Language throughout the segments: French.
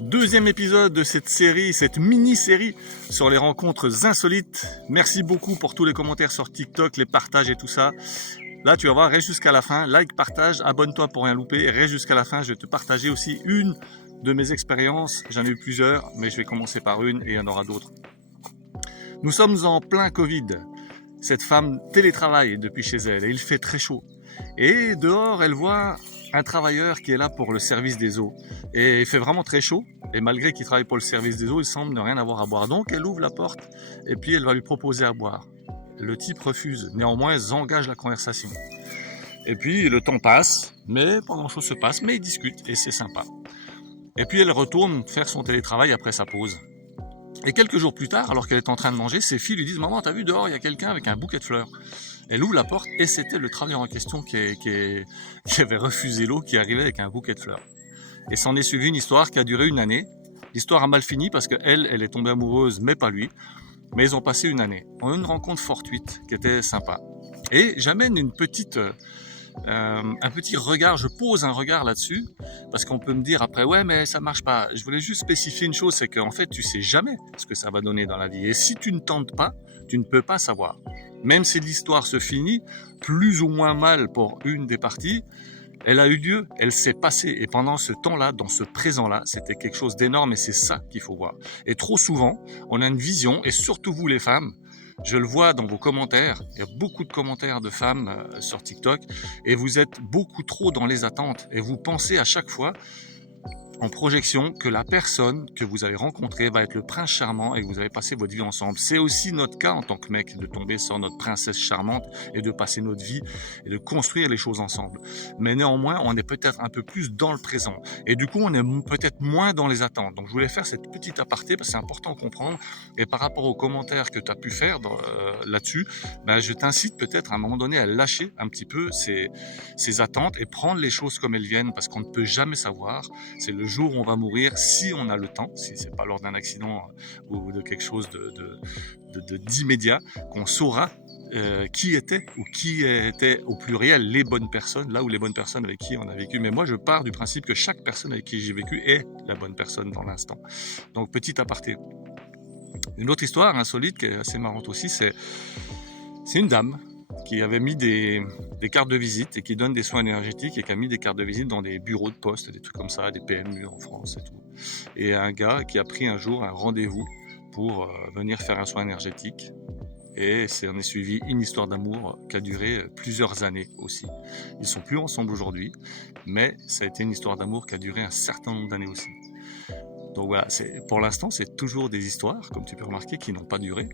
Deuxième épisode de cette série, cette mini-série sur les rencontres insolites. Merci beaucoup pour tous les commentaires sur TikTok, les partages et tout ça. Là, tu vas voir, reste jusqu'à la fin, like, partage, abonne-toi pour rien louper. Reste jusqu'à la fin, je vais te partager aussi une de mes expériences. J'en ai eu plusieurs, mais je vais commencer par une et il y en aura d'autres. Nous sommes en plein Covid. Cette femme télétravaille depuis chez elle et il fait très chaud. Et dehors, elle voit un travailleur qui est là pour le service des eaux. Et il fait vraiment très chaud. Et malgré qu'il travaille pour le service des eaux, il semble ne rien avoir à boire. Donc elle ouvre la porte et puis elle va lui proposer à boire. Le type refuse. Néanmoins, ils engagent la conversation. Et puis le temps passe, mais pas grand chose se passe, mais ils discutent et c'est sympa. Et puis elle retourne faire son télétravail après sa pause. Et quelques jours plus tard, alors qu'elle est en train de manger, ses filles lui disent « Maman, t'as vu dehors, il y a quelqu'un avec un bouquet de fleurs ?» Elle ouvre la porte et c'était le travailleur en question qui avait refusé l'eau, qui arrivait avec un bouquet de fleurs. Et s'en est suivi une histoire qui a duré une année. L'histoire a mal fini parce qu'elle est tombée amoureuse, mais pas lui. Mais ils ont passé une année. On a eu une rencontre fortuite qui était sympa. Et j'amène un petit regard, je pose un regard là-dessus, parce qu'on peut me dire après, ouais, mais ça marche pas. Je voulais juste spécifier une chose, c'est qu'en fait, tu sais jamais ce que ça va donner dans la vie. Et si tu ne tentes pas, tu ne peux pas savoir. Même si l'histoire se finit plus ou moins mal pour une des parties, elle a eu lieu, elle s'est passée. Et pendant ce temps-là, dans ce présent-là, c'était quelque chose d'énorme et c'est ça qu'il faut voir. Et trop souvent, on a une vision, et surtout vous les femmes, je le vois dans vos commentaires, il y a beaucoup de commentaires de femmes sur TikTok, et vous êtes beaucoup trop dans les attentes. Et vous pensez à chaque fois, en projection, que la personne que vous avez rencontrée va être le prince charmant et que vous avez passé votre vie ensemble. C'est aussi notre cas en tant que mec, de tomber sur notre princesse charmante et de passer notre vie et de construire les choses ensemble. Mais néanmoins, on est peut-être un peu plus dans le présent. Et du coup, on est peut-être moins dans les attentes. Donc, je voulais faire cette petite aparté parce que c'est important à comprendre. Et par rapport aux commentaires que tu as pu faire là-dessus, je t'incite peut-être à un moment donné à lâcher un petit peu ces attentes et prendre les choses comme elles viennent parce qu'on ne peut jamais savoir. C'est le jour où on va mourir, si on a le temps, si c'est pas lors d'un accident ou de quelque chose d'immédiat, qu'on saura qui était au pluriel les bonnes personnes, là où les bonnes personnes avec qui on a vécu. Mais moi, je pars du principe que chaque personne avec qui j'ai vécu est la bonne personne dans l'instant. Donc, petit aparté. Une autre histoire insolite qui est assez marrante aussi, c'est une dame qui avait mis des cartes de visite et qui donne des soins énergétiques et qui a mis des cartes de visite dans des bureaux de poste, des trucs comme ça, des PMU en France et tout. Et un gars qui a pris un jour un rendez-vous pour venir faire un soin énergétique. Et on est suivi une histoire d'amour qui a duré plusieurs années aussi. Ils sont plus ensemble aujourd'hui, mais ça a été une histoire d'amour qui a duré un certain nombre d'années aussi. Donc voilà, pour l'instant, c'est toujours des histoires, comme tu peux remarquer, qui n'ont pas duré.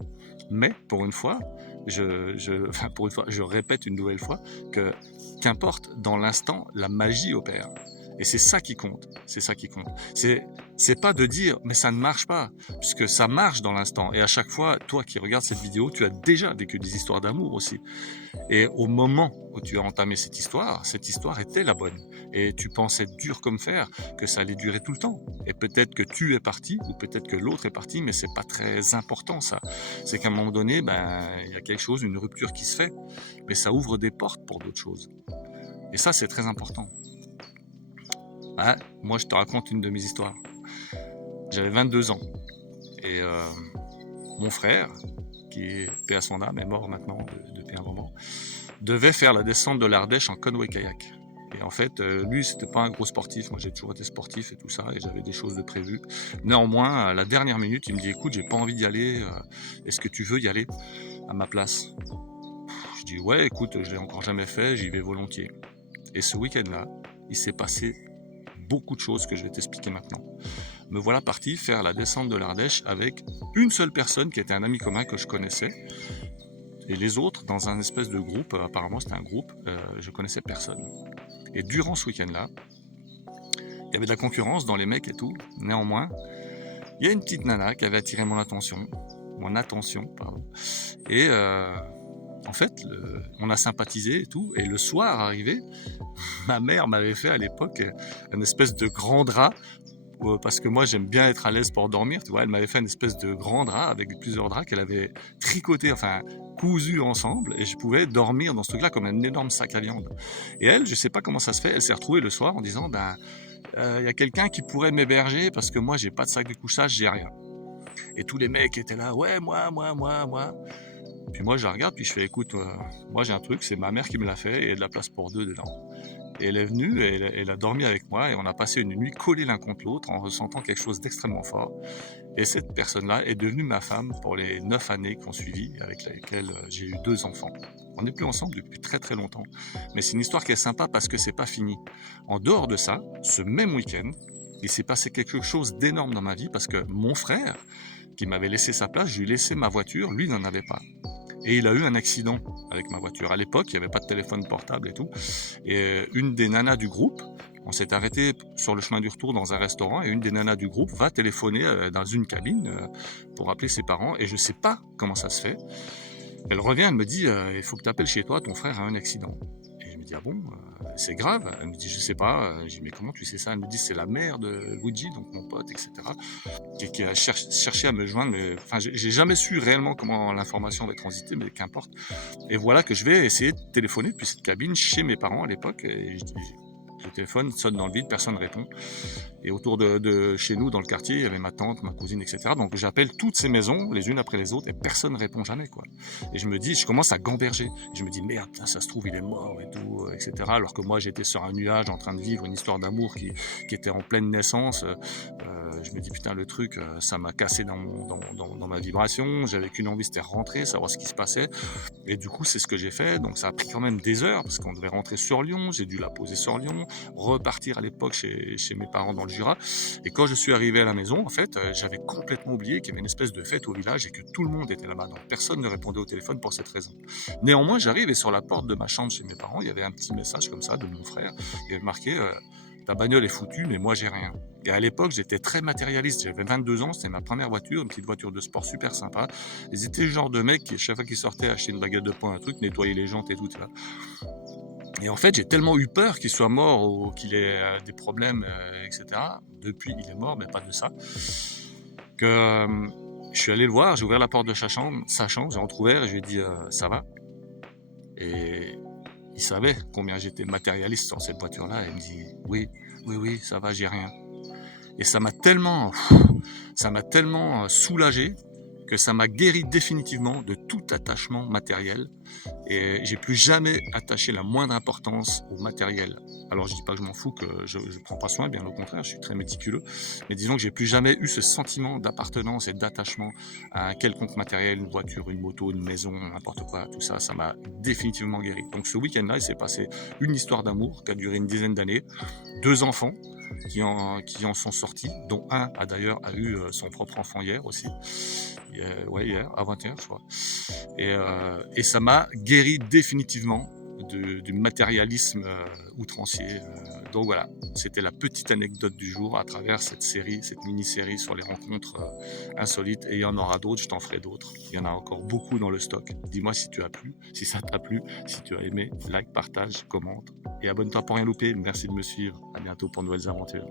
Mais pour une fois, je répète une nouvelle fois que qu'importe, dans l'instant, la magie opère. Et c'est ça qui compte. C'est ça qui compte. C'est pas de dire, mais ça ne marche pas, puisque ça marche dans l'instant. Et à chaque fois, toi qui regardes cette vidéo, tu as déjà vécu des histoires d'amour aussi. Et au moment où tu as entamé cette histoire était la bonne. Et tu pensais dur comme fer que ça allait durer tout le temps. Et peut-être que tu es parti, ou peut-être que l'autre est parti, mais c'est pas très important ça. C'est qu'à un moment donné, il y a quelque chose, une rupture qui se fait, mais ça ouvre des portes pour d'autres choses. Et ça, c'est très important. Moi, je te raconte une de mes histoires. J'avais 22 ans. Et mon frère, qui est paix à son âme, est mort maintenant depuis un moment, devait faire la descente de l'Ardèche en canoë-kayak. Et en fait, lui, c'était pas un gros sportif. Moi, j'ai toujours été sportif et tout ça, et j'avais des choses de prévues. Néanmoins, à la dernière minute, il me dit « Écoute, j'ai pas envie d'y aller. Est-ce que tu veux y aller à ma place ?» Je dis « Ouais, écoute, je l'ai encore jamais fait, j'y vais volontiers. » Et ce week-end-là, il s'est passé beaucoup de choses que je vais t'expliquer maintenant. Me voilà parti faire la descente de l'Ardèche avec une seule personne qui était un ami commun que je connaissais. Et les autres, dans un espèce de groupe, apparemment c'était un groupe, je connaissais personne. Et durant ce week-end-là, il y avait de la concurrence dans les mecs et tout. Néanmoins, il y a une petite nana qui avait attiré mon attention. Et en fait, on a sympathisé et tout. Et le soir arrivé, ma mère m'avait fait à l'époque une espèce de grand drap. Parce que moi j'aime bien être à l'aise pour dormir, tu vois, elle m'avait fait une espèce de grand drap avec plusieurs draps qu'elle avait tricoté, enfin cousus ensemble, et je pouvais dormir dans ce truc-là comme un énorme sac à viande. Et elle, je sais pas comment ça se fait, elle s'est retrouvée le soir en disant il y a quelqu'un qui pourrait m'héberger parce que moi, j'ai pas de sac de couchage, j'ai rien. Et tous les mecs étaient là, ouais, moi. Puis moi, je la regarde, puis je fais, écoute, moi j'ai un truc, c'est ma mère qui me l'a fait et il y a de la place pour 2 dedans. Et elle est venue, et elle a dormi avec moi et on a passé une nuit collés l'un contre l'autre en ressentant quelque chose d'extrêmement fort. Et cette personne-là est devenue ma femme pour les 9 années qui ont suivi, avec lesquelles j'ai eu 2 enfants. On n'est plus ensemble depuis très très longtemps. Mais c'est une histoire qui est sympa parce que c'est pas fini. En dehors de ça, ce même week-end, il s'est passé quelque chose d'énorme dans ma vie parce que mon frère, qui m'avait laissé sa place, je lui ai laissé ma voiture, lui n'en avait pas. Et il a eu un accident avec ma voiture. À l'époque, il n'y avait pas de téléphone portable et tout. Et une des nanas du groupe, on s'est arrêté sur le chemin du retour dans un restaurant et une des nanas du groupe va téléphoner dans une cabine pour appeler ses parents. Et je ne sais pas comment ça se fait. Elle revient, elle me dit, il faut que tu appelles chez toi, ton frère a un accident. Et je me dis, ah bon, c'est grave. Elle me dit, je sais pas. Je dis, mais comment tu sais ça? Elle me dit, c'est la mère de Luigi, donc mon pote, etc., qui a cherché à me joindre. Mais, enfin, j'ai jamais su réellement comment l'information va transiter, mais qu'importe. Et voilà que je vais essayer de téléphoner depuis cette cabine chez mes parents à l'époque. Et le téléphone sonne dans le vide, personne ne répond. Et autour de chez nous, dans le quartier, il y avait ma tante, ma cousine, etc. Donc j'appelle toutes ces maisons, les unes après les autres, et personne ne répond jamais, quoi. Et je commence à gamberger. Je me dis, merde, ça se trouve, il est mort et tout, etc. Alors que moi, j'étais sur un nuage en train de vivre une histoire d'amour qui était en pleine naissance. Je me dis, putain, le truc, ça m'a cassé dans ma vibration. J'avais qu'une envie, c'était rentrer, savoir ce qui se passait. Et du coup, c'est ce que j'ai fait. Donc ça a pris quand même des heures, parce qu'on devait rentrer sur Lyon. J'ai dû la poser sur Lyon, repartir à l'époque chez mes parents dans le Jura. Et quand je suis arrivé à la maison, en fait, j'avais complètement oublié qu'il y avait une espèce de fête au village et que tout le monde était là-bas. Donc personne ne répondait au téléphone pour cette raison. Néanmoins, j'arrive et sur la porte de ma chambre chez mes parents, il y avait un petit message comme ça de mon frère. Il y avait marqué ta bagnole est foutue, mais moi j'ai rien. Et à l'époque, j'étais très matérialiste. J'avais 22 ans, c'était ma première voiture, une petite voiture de sport super sympa. Ils étaient le genre de mec qui, chaque fois qu'ils sortaient, acheter une baguette de pain, un truc, nettoyer les jantes et tout, là. Et en fait, j'ai tellement eu peur qu'il soit mort ou qu'il ait des problèmes, etc. Depuis, il est mort, mais pas de ça. Que je suis allé le voir, j'ai ouvert la porte de sa chambre, j'ai entrouvert et je lui ai dit ça va. Et il savait combien j'étais matérialiste sur cette voiture-là. Et il me dit oui, ça va, j'ai rien. Et ça m'a tellement soulagé que ça m'a guéri définitivement de tout attachement matériel. Et j'ai plus jamais attaché la moindre importance au matériel. Alors je dis pas que je m'en fous, que je prends pas soin, bien au contraire, je suis très méticuleux. Mais disons que j'ai plus jamais eu ce sentiment d'appartenance et d'attachement à un quelconque matériel, une voiture, une moto, une maison, n'importe quoi. Tout ça, ça m'a définitivement guéri. Donc ce week-end-là, il s'est passé une histoire d'amour qui a duré une dizaine d'années, 2 enfants qui en sont sortis, dont un a d'ailleurs eu son propre enfant hier aussi. Hier, avant-hier, je crois. Et ça m'a guéri définitivement du matérialisme outrancier. Donc voilà, c'était la petite anecdote du jour à travers cette mini-série sur les rencontres insolites. Et il y en aura d'autres, je t'en ferai d'autres. Il y en a encore beaucoup dans le stock. Dis-moi si ça t'a plu, si tu as aimé, like, partage, commente. Et abonne-toi pour rien louper. Merci de me suivre. À bientôt pour de nouvelles aventures.